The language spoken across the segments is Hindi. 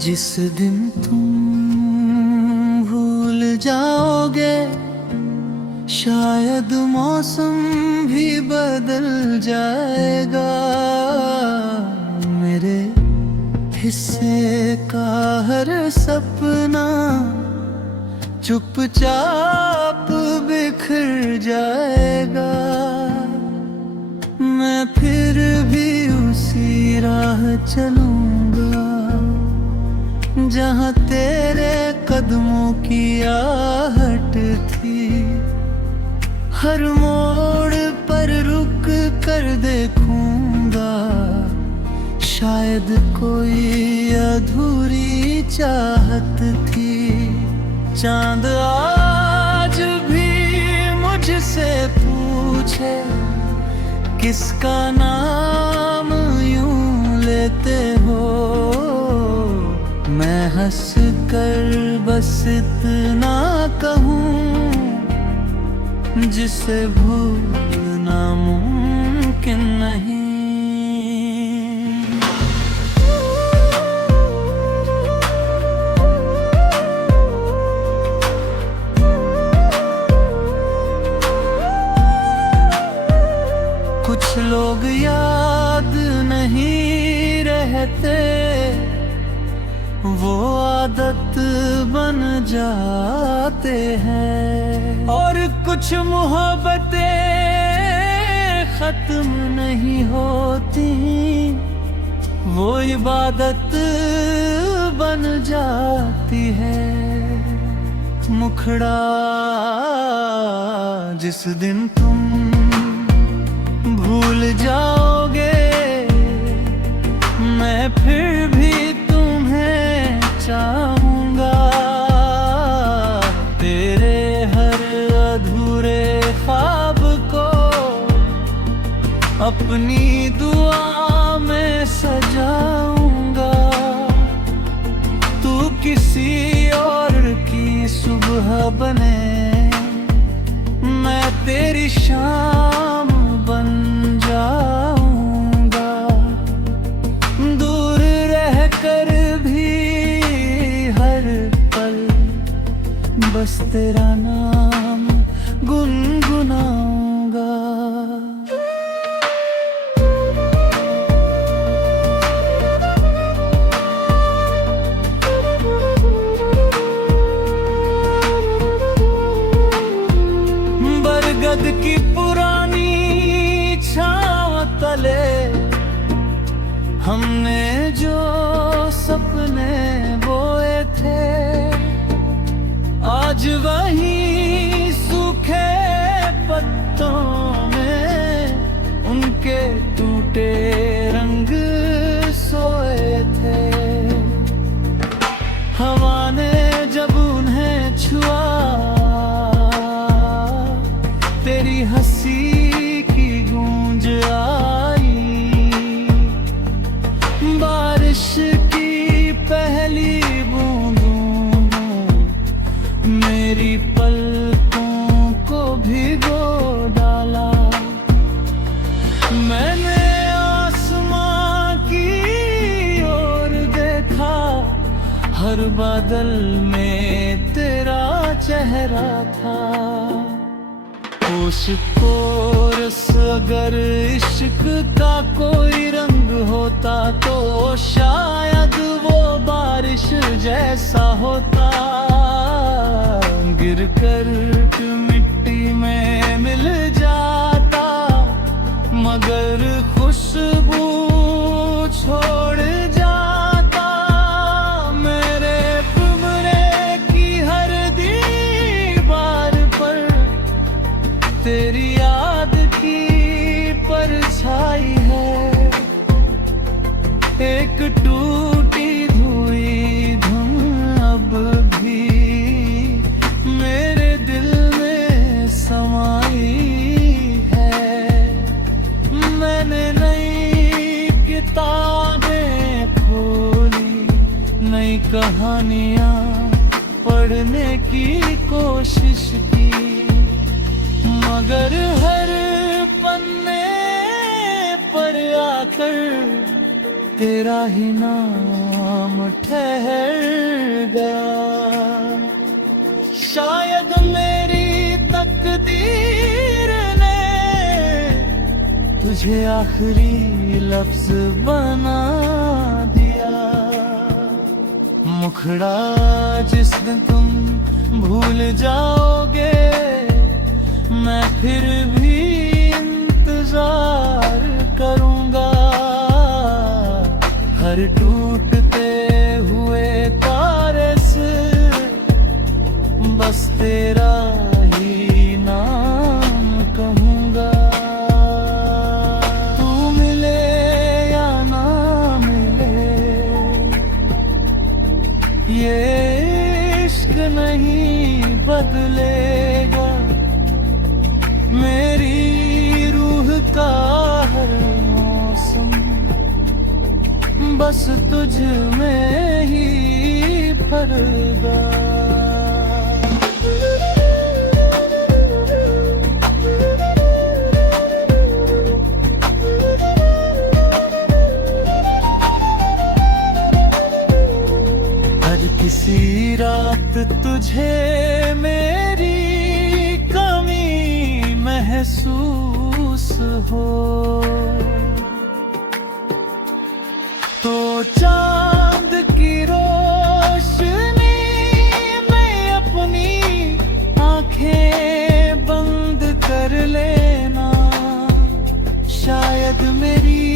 जिस दिन तुम भूल जाओगे शायद मौसम भी बदल जाएगा। मेरे हिस्से का हर सपना चुपचाप बिखर जाएगा। मैं फिर भी उसी राह चलूंगा जहाँ तेरे कदमों की आहट थी। हर मोड़ पर रुक कर देखूंगा, शायद कोई अधूरी चाहत थी। चांद आज भी मुझसे पूछे किसका नाम यूं लेते हो। मैं हंस कर बस इतना कहूँ, जिसे भूलना मुमकिन नहीं। कुछ लोग याद नहीं रहते, वो आदत बन जाते हैं। और कुछ मोहब्बतें खत्म नहीं होती, वो इबादत बन जाती है। मुखड़ा जिस दिन तुम भूल जाओगे, मैं फिर भी तुम्हें चाहूंगा। तेरे हर अधूरे ख्वाब को अपनी दुआ में सजाऊंगा। तू किसी और की सुबह बने, मैं तेरी शाम बन जाऊंगा। दूर रहकर भी हर पल बस तेरा नाम गुनगुनाऊंगा। बरगद की पुरानी छांव तले हमने जो सपने बोए थे, आज वही सूखे पत्तों में उनके टूटे रंग सोए थे। हवा ने जब उन्हें छुआ, तेरी हंसी की गूंज आई। बारिश की पहली बूंदों मेरी पलकों को भिगो डाला। मैंने आसमां की ओर देखा, हर बादल में तेरा चेहरा था। होश को रस अगर इश्क का कोई रंग होता, तो शायद वो बारिश जैसा होता। गिरकर मिट्टी में मिल जाता, मगर खुशबू छोड़ जाता। मेरे कमरे की हर दीवार पर तेरी याद की परछाई है। एक टूटी हुई धुन अब भी मेरे दिल में समाई है। मैंने नई किताबें खोली, नई कहानियाँ पढ़ने की कोशिश की, मगर हर पन्ने पर आकर तेरा ही नाम ठहर गया। शायद मेरी तकदीर ने तुझे आखिरी लफ्ज बना दिया। मुखड़ा जिस दिन तुम भूल जाओगे, मैं फिर भी इंतजार करूंगा। हर टूटते हुए तारे से बस तेरा ही नाम कहूंगा। तू मिले या ना मिले, ये इश्क नहीं बदलेगा। मेरी रूह का हर मौसम बस तुझ में ही फरदा। हर किसी रात तुझे मेरी कमी महसूस हो, तो चांद की रोशनी में अपनी आंखें बंद कर लेना। शायद मेरी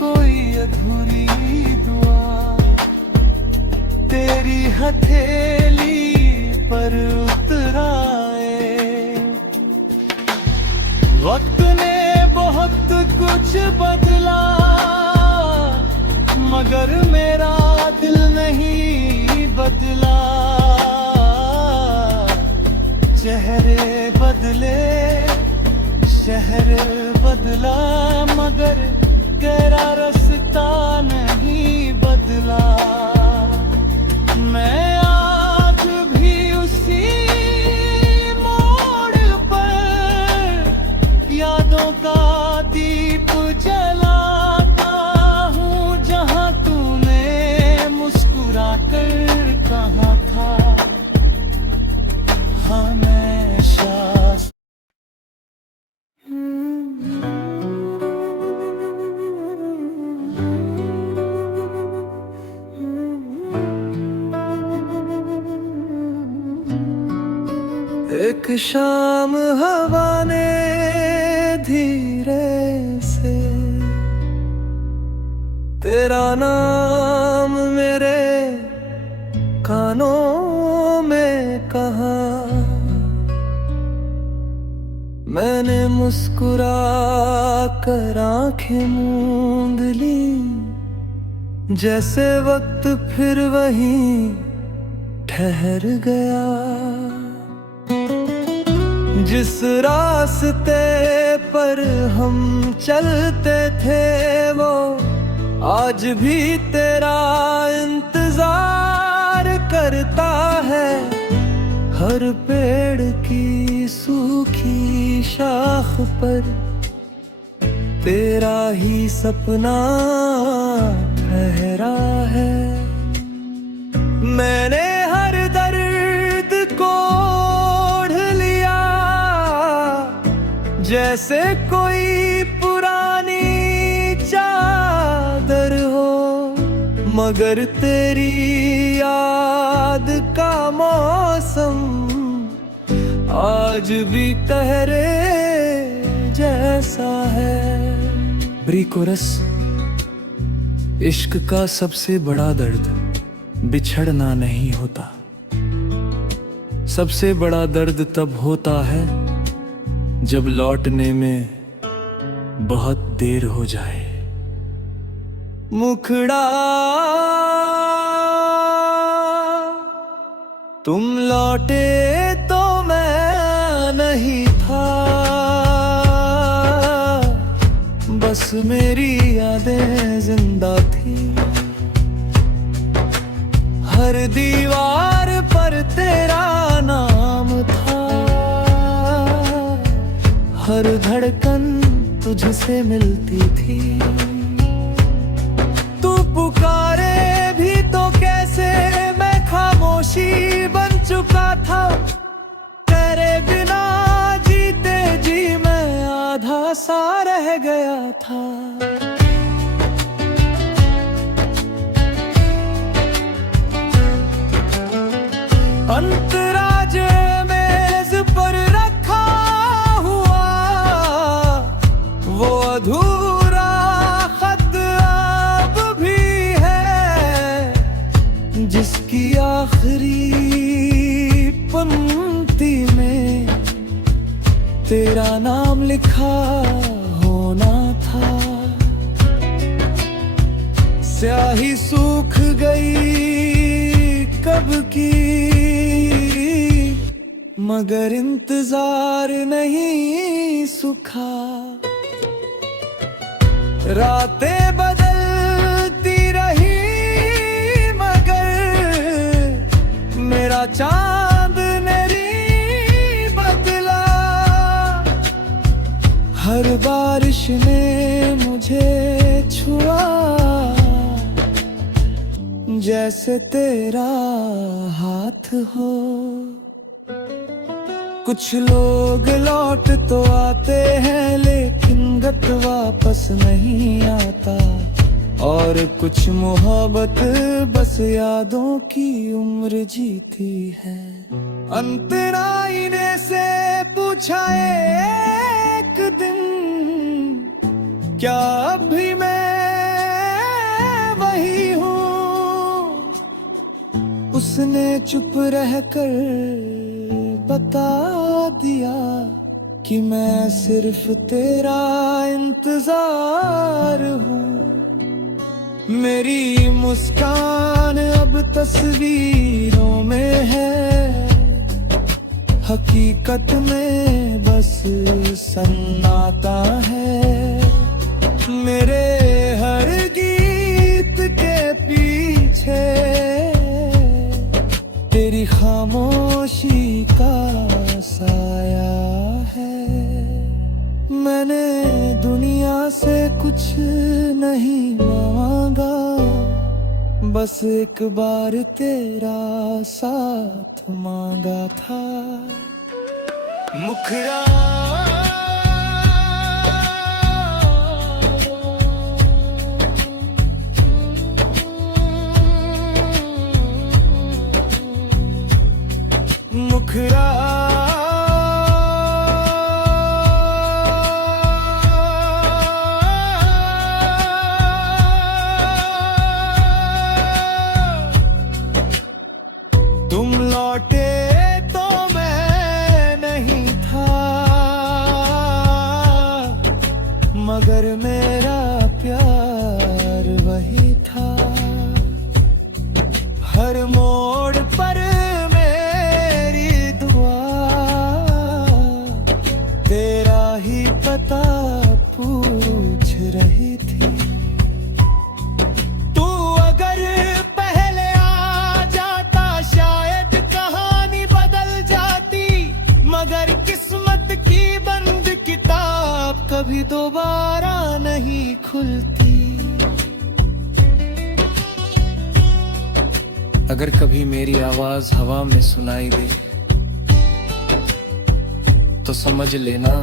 कोई अधूरी दुआ तेरी हथेली पर उतराए। वक्त ने बहुत कुछ बदला, मगर मेरा दिल नहीं बदला। चेहरे बदले, शहर बदला, मगर गहरा रास्ता नहीं बदला। मैं आज भी उसी मोड़ पर यादों का दीप जलाता हूँ, जहाँ तूने मुस्कुरा कर कहा था हमेशा। एक शाम हवा ने धीरे से तेरा नाम मेरे कानों में कहा। मैंने मुस्कुरा कर आंखें मूंद ली, जैसे वक्त फिर वहीं ठहर गया। जिस रास्ते पर हम चलते थे वो आज भी तेरा इंतजार करता है। हर पेड़ की सूखी शाख पर तेरा ही सपना ठहरा है। मैंने हर दर्द को जैसे कोई पुरानी चादर हो, मगर तेरी याद का मौसम आज भी ठहरे जैसा है। ब्रीकोरस, इश्क का सबसे बड़ा दर्द बिछड़ना नहीं होता। सबसे बड़ा दर्द तब होता है जब लौटने में बहुत देर हो जाए। मुखड़ा तुम लौटे तो मैं नहीं था, बस मेरी यादें जिंदा थी। हर दीवार पर तेरा नाम था, हर धड़कन तुझसे मिलती थी। तू पुकारे भी तो कैसे, मैं खामोशी बन चुका था। तेरे बिना जीते जी मैं आधा सा रह गया था। अंतराज मेज पर रखा हुआ वो अधूरा खत अब भी है, जिसकी आखिरी पंक्ति में तेरा नाम लिखा होना था। स्याही सूख गई कब की, मगर इंतजार नहीं सूखा। रातें बदलती रही मगर मेरा चांद नहीं बदला। हर बारिश ने मुझे छुआ, जैसे तेरा हाथ हो। कुछ लोग लौट तो आते हैं लेकिन गत वापस नहीं आता। और कुछ मोहब्बत बस यादों की उम्र जीती है। अंतराई ने से पूछा एक दिन, क्या अभी मैं वही हूँ? उसने चुप रहकर बता दिया कि मैं सिर्फ तेरा इंतजार हूँ। मेरी मुस्कान अब तस्वीरों में है, हकीकत में बस सन्नाटा है। मेरे हर गीत के पीछे तेरी खामोशी का साया है। मैंने दुनिया से कुछ नहीं मांगा, बस एक बार तेरा साथ मांगा था। मुखरा मुखरा तुम लौटे तो मैं नहीं था, मगर मेरा प्यार वही था। हर मोड़ पर पता पूछ रही थी। तू अगर पहले आ जाता शायद कहानी बदल जाती, मगर किस्मत की बंद किताब कभी दोबारा नहीं खुलती। अगर कभी मेरी आवाज हवा में सुनाई दे तो समझ लेना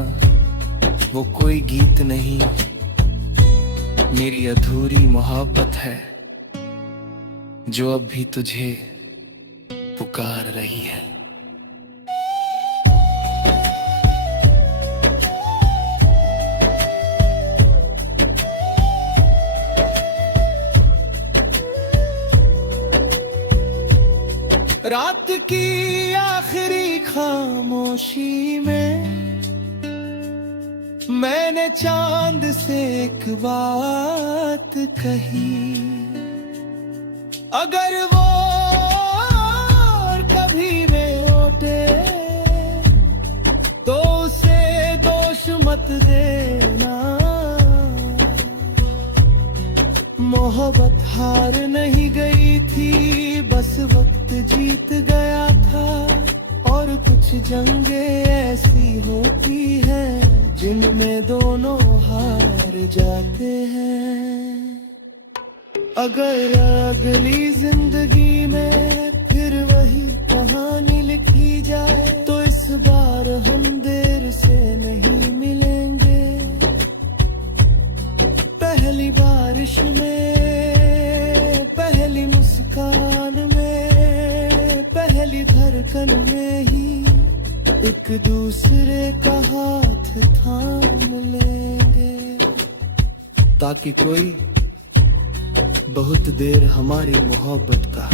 वो कोई गीत नहीं, मेरी अधूरी मोहब्बत है जो अब भी तुझे पुकार रही है। रात की आखिरी खामोशी में मैंने चांद से एक बात कही, अगर वो और कभी वे लौटे तो उसे दोष मत देना। मोहब्बत हार नहीं गई थी, बस वक्त जीत गया था। और कुछ जंगें ऐसी होती हैं जिनमें दोनों हार जाते हैं। अगर अगली जिंदगी में फिर वही कहानी लिखी जाए तो इस बार हम देर से नहीं मिलेंगे। पहली बारिश में, पहली मुस्कान में, पहली धड़कन में ही एक दूसरे का हाथ थाम लेंगे, ताकि कोई बहुत देर हमारी मोहब्बत का